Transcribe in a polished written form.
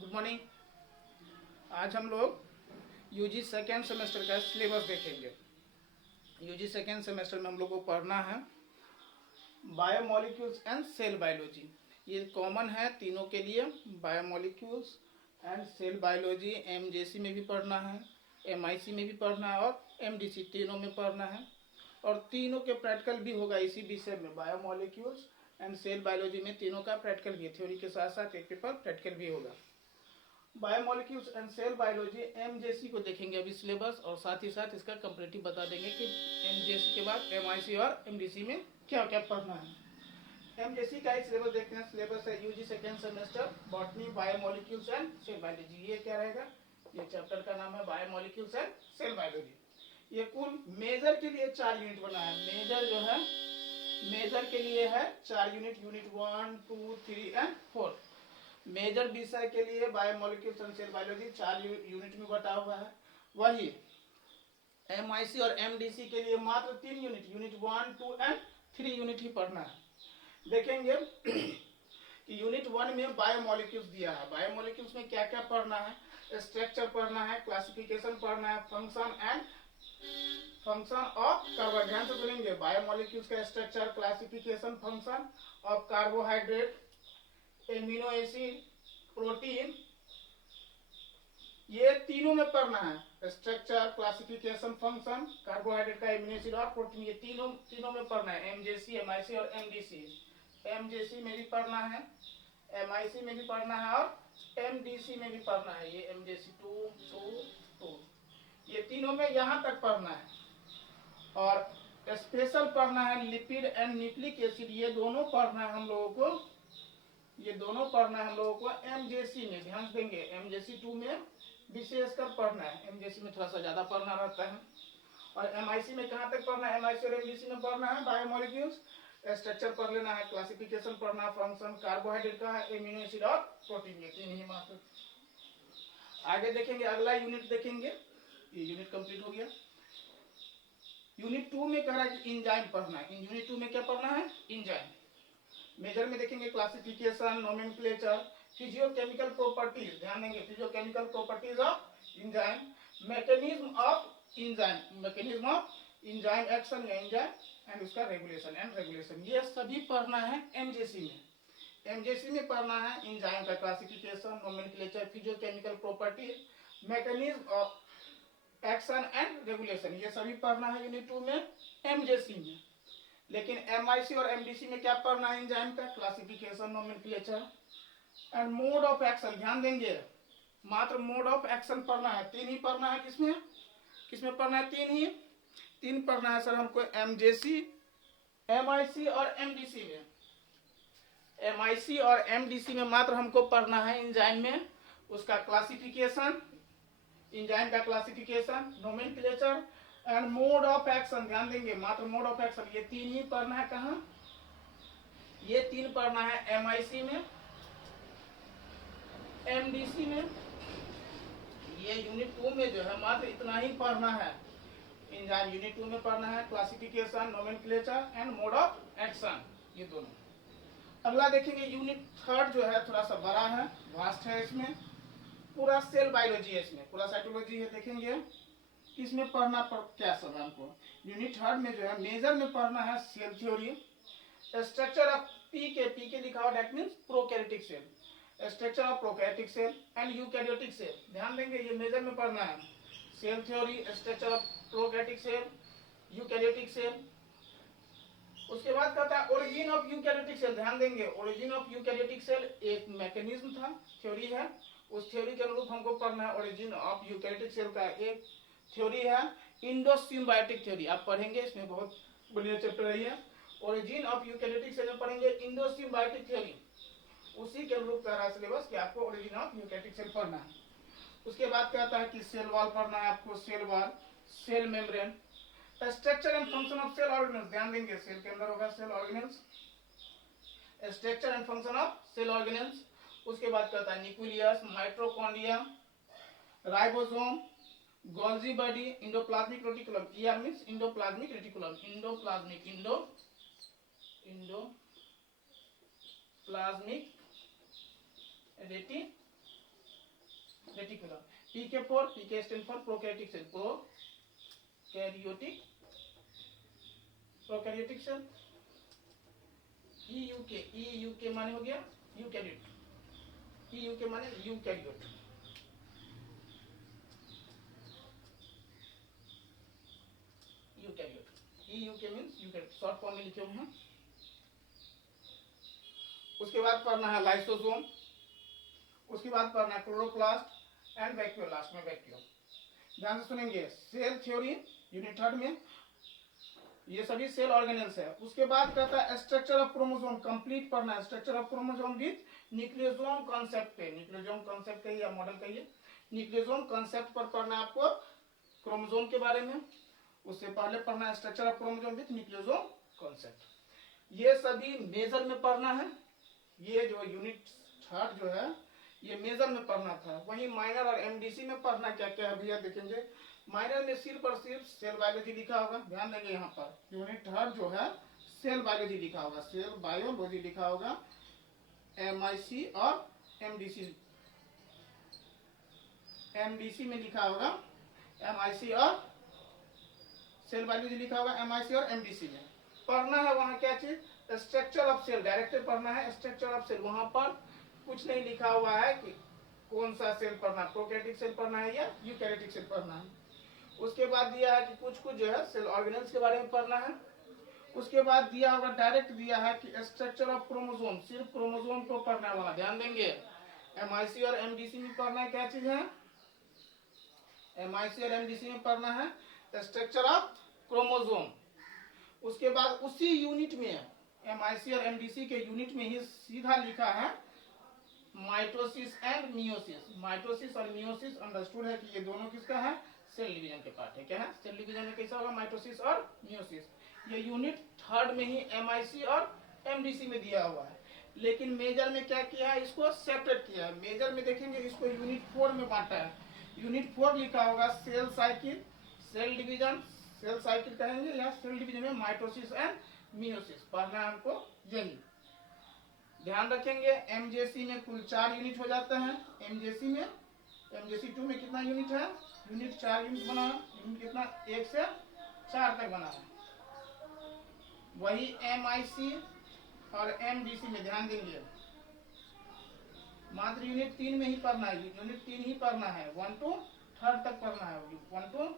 Good morning. आज हम लोग यूजी सेकेंड सेमेस्टर का सिलेबस देखेंगे। यूजी सेकेंड सेमेस्टर में हम लोग को पढ़ना है बायोमोलिक्यूल्स एंड सेल बायोलॉजी। ये कॉमन है तीनों के लिए। Biomolecules and cell biology MJC में भी पढ़ना है, एमआईसी में भी पढ़ना है और एमडीसी तीनों में पढ़ना है। और तीनों के प्रैक्टिकल भी होगा इसी विषय में। बायोमोलिक्यूल्स एंड सेल बायोलॉजी में तीनों का प्रैक्टिकल भी है, थ्योरी के साथ साथ एक पेपर प्रैक्टिकल भी होगा। Biomolecules and cell biology MJC को देखेंगे अभी सिलेबस, और साथ ही साथ इसका कंपैरेटिव बता देंगे कि एमजेसी के बाद एमआईसी और एमडीसी में क्या क्या पढ़ना है। एमजेसी का एक सिलेबस देखते हैं। सिलेबस है UG second semester botany biomolecules and cell biology. ये क्या रहेगा? ये चैप्टर का नाम है बायोमोलिक्यूल्स एंड सेल बायोलॉजी। ये कुल मेजर के लिए 4 यूनिट बना है। मेजर जो है मेजर के लिए है 4 यूनिट, यूनिट 1, 2, 3 एंड 4। मेजर विषय के लिए biomolecules and cell biology 4 unit में बटा हुआ है। वही एमआईसी और एमडीसी के लिए मात्र 3 यूनिट, यूनिट 1, 2 एंड 3 यूनिट ही पढ़ना है। देखेंगे कि यूनिट 1 में बायोमोलिक्यूल्स दिया है। बायोमोलिक्यूल्स में क्या क्या पढ़ना है? स्ट्रक्चर पढ़ना है, क्लासिफिकेशन पढ़ना है, फंक्शन ऑफ कार्बन। ध्यान से सुनेंगे, बायोमोलिक्यूल्स का structure, classification, function of carbohydrate, amino acid, protein, ये तीनों में पढ़ना है। स्ट्रक्चर, क्लासिफिकेशन, फंक्शन, कार्बोहाइड्रेट का, एमिनो एसिड और प्रोटीन, ये तीनों में पढ़ना है। एमजेसी, एमआईसी और एमडीसी। एमजेसी में भी पढ़ना है, एमआईसी में भी पढ़ना है और एमडीसी में भी पढ़ना है। ये एमजेसी 2 ये तीनों में यहां तक पढ़ना है। और स्पेशल पढ़ना है लिपिड एंड न्यूक्लिक एसिड, ये दोनों पढ़ना है हम लोगों को। ये दोनों पढ़ना है हम लोगों को एमजेसी में। ध्यान देंगे, एमजेसी 2 में विशेषकर पढ़ना है। एमजेसी में थोड़ा सा ज्यादा पढ़ना रहता है। और एमआईसी में कहां तक पढ़ना है? एमआईसी और एमडीसी में पढ़ना है बायोमोलिक्यूल्स, स्ट्रक्चर पढ़ लेना है, क्लासिफिकेशन पढ़ना है, फंक्शन, कार्बोहाइड्रेट का, एमिनो एसिड और प्रोटीन, ये तीन ही मात्र। आगे देखेंगे, अगला यूनिट देखेंगे। ये यूनिट कंप्लीट हो गया। यूनिट 2 में कह रहा है कि इंजाइम पढ़ना है। यूनिट 2 में क्या पढ़ना है? इंजाइम। मेजर में देखेंगे क्लासिफिकेशन, नोमेनक्लेचर, फिजियोकेमिकल प्रॉपर्टीज। ध्यान देंगे, physiochemical properties of enzyme, mechanism of enzyme action या एंजाइम एंड उसका रेगुलेशन, ये सभी पढ़ना है एमजेसी में। एमजेसी में पढ़ना है इंजाइम का classification, nomenclature, physiochemical properties, mechanism of action and regulation, ये सभी पढ़ना है यूनिट 2 में एमजेसी में। लेकिन एमआईसी और एमडीसी में क्या पढ़ना है? एंजाइम का classification, nomenclature and mode of action. ध्यान देंगे, मात्र मोड ऑफ एक्शन पढ़ना है। 3 ही पढ़ना है। किसमें पढ़ना है? 3 पढ़ना है सर हमको एमजेसी, एमआईसी और एमडीसी में। एमआईसी और एमडीसी में मात्र हमको पढ़ना है एंजाइम में उसका क्लासिफिकेशन, एंजाइम का classification, nomenclature and mode of action. ध्यान देंगे, मात्र मोड ऑफ एक्शन, ये 3 ही पढ़ना है। कहां? ये 3 पढ़ना है एमआईसी में, एमडीसी में। ये यूनिट 2 में जो है मात्र इतना ही पढ़ना है। एंजाइम यूनिट 2 में पढ़ना है, classification, nomenclature and mode of action, ये दोनों। अगला देखेंगे यूनिट 3 जो है थोड़ा सा बड़ा है, वास्ट है। इसमें पूरा सेल बायोलॉजी है, इसमें पूरा साइटोलॉजी है। देखेंगे किसमें पढ़ना क्या सब हमको। यूनिट 3 में जो है मेजर में पढ़ना है cell theory, structure of PK लिखा हुआ, that means prokaryotic cell, structure of prokaryotic cell and eukaryotic cell. ध्यान देंगे, ये मेजर में पढ़ना है। Cell theory, structure of prokaryotic cell, eukaryotic cell. उसके बाद कहता है ओरिजिन ऑफ यूकैरियोटिक सेल। ध्यान देंगे, ओरिजिन ऑफ यूकैरियोटिक सेल एक मैकेनिज्म था, थ्योरी है। उस थ्योरी के अनुरूप हमको पढ़ना है ओरिजिन ऑफ यूकैरियोटिक सेल का एक थ्योरी है, इंडोसिम्बायोटिक थ्योरी। आप पढ़ेंगे, इसमें बहुत बढ़िया चैप्टर है ये। ओरिजिन ऑफ यूकैरियोटिक सेल में पढ़ेंगे इंडोसिम्बायोटिक थ्योरी। उसी के अनुरूप कह रहा है सिलेबस कि आपको ओरिजिन ऑफ यूकैरियोटिक सेल पढ़ना है। उसके बाद कहता है कि सेल वॉल पढ़ना है आपको, cell wall, cell membrane, structure and function of cell organelles. ध्यान देंगे, सेल के अंदर होगा cell organelles, structure and function of cell organelles. उसके बाद कहता है nucleus, mitochondria, ribosome, Golgi body, endoplasmic reticulum. ER means endoplasmic reticulum, endoplasmic reticulum, reticulum. PK stand for prokaryotic cell, prokaryotic cell. EUK माने हो गया यूकैरियोट, ईयूके माने eukaryote. EUK means eukaryote, short form में लिखे हुए हैं। उसके बाद पढ़ना है लाइसोसोम, उसके बाद पढ़ना है क्लोरोप्लास्ट एंड वैक्यूल, लास्ट में वैक्यूल। ध्यान से सुनेंगे। सेल थ्योरी यूनिट 3 में ये सभी सेल ऑर्गेनेल्स है। उसके बाद कहता है स्ट्रक्चर ऑफ क्रोमोसोम, कंप्लीट पढ़ना है structure of chromosome with nucleosome concept पे, न्यूक्लियोसोम कॉन्सेप्ट कहिए या मॉडल कहिए, न्यूक्लियोसोम कॉन्सेप्ट पर पढ़ना है आपको क्रोमोसोम के बारे में। उससे पहले पढ़ना है structure of chromosome with nucleosome concept. ये सभी मेजर में पढ़ना है। ये जो यूनिट 3 जो है ये मेजर में पढ़ना था। वहीं माइनर और एमडीसी में पढ़ना क्या क्या है भैया देखेंगे। माइनर में सिर्फ और सिर्फ सेल बायोलॉजी लिखा होगा, ध्यान देंगे यहाँ पर यूनिट 3 जो है सेल बायोलॉजी लिखा होगा, सेल बायोलॉजी लिखा होगा। एमआईसी और एमडीसी, एमडीसी में लिखा होगा एमआईसी और सेल बायोलॉजी लिखा होगा एमआईसी और एमडीसी में। पढ़ना है वहां क्या चीज, स्ट्रक्चर ऑफ सेल, डायरेक्ट पढ़ना है स्ट्रक्चर ऑफ सेल। वहां पर कुछ नहीं लिखा हुआ है कि कौन सा सेल पढ़ना है, प्रोकैरियोटिक सेल पढ़ना है या यूकैरियोटिक सेल पढ़ना है। उसके बाद दिया है कि कुछ कुछ जो है सेल ऑर्गेनेल्स के बारे में पढ़ना है। उसके बाद दिया होगा, डायरेक्ट दिया है कि स्ट्रक्चर ऑफ क्रोमोसोम, सिर्फ क्रोमोसोम को पढ़ना है वहां, ध्यान देंगे। एमआईसी और एमडीसी में पढ़ना है क्या चीज है, एमआईसी और एमडीसी में पढ़ना है स्ट्रक्चर ऑफ क्रोमोसोम। उसके बाद उसी यूनिट में एमआईसी और एमडीसी के यूनिट में ही सीधा लिखा है माइटोसिस एंड मियोसिस। माइटोसिस और मियोसिस अंडरस्टूड है कि ये दोनों किसका है, सेल डिवीजन के पार्ट है। क्या है, सेल डिवीजन में कैसा होगा, माइटोसिस और मियोसिस। ये यूनिट 3 में ही एमआईसी और एमडीसी में दिया हुआ है। लेकिन मेजर में क्या किया है, इसको सेपरेट किया है। मेजर में देखेंगे इसको यूनिट 4 में बांटा है। यूनिट 4 लिखा होगा cell cycle, cell division, cell cycle कहेंगे या सेल डिवीजन में माइटोसिस एंड मियोसिस पढ़ना है हमको यही। ध्यान रखेंगे एमजेसी में कुल 4 यूनिट हो जाते हैं। एमजेसी में, एमजेसी 2 में कितना यूनिट है, यूनिट 4 यूनिट बना है। यूनिट कितना, 1 से 4 तक बना है। वही एमआईसी और एमडीसी में ध्यान देंगे मात्र यूनिट 3 में ही पढ़ना है, यूनिट 3 ही पढ़ना है, 1 to 3 तक पढ़ना है, 1 to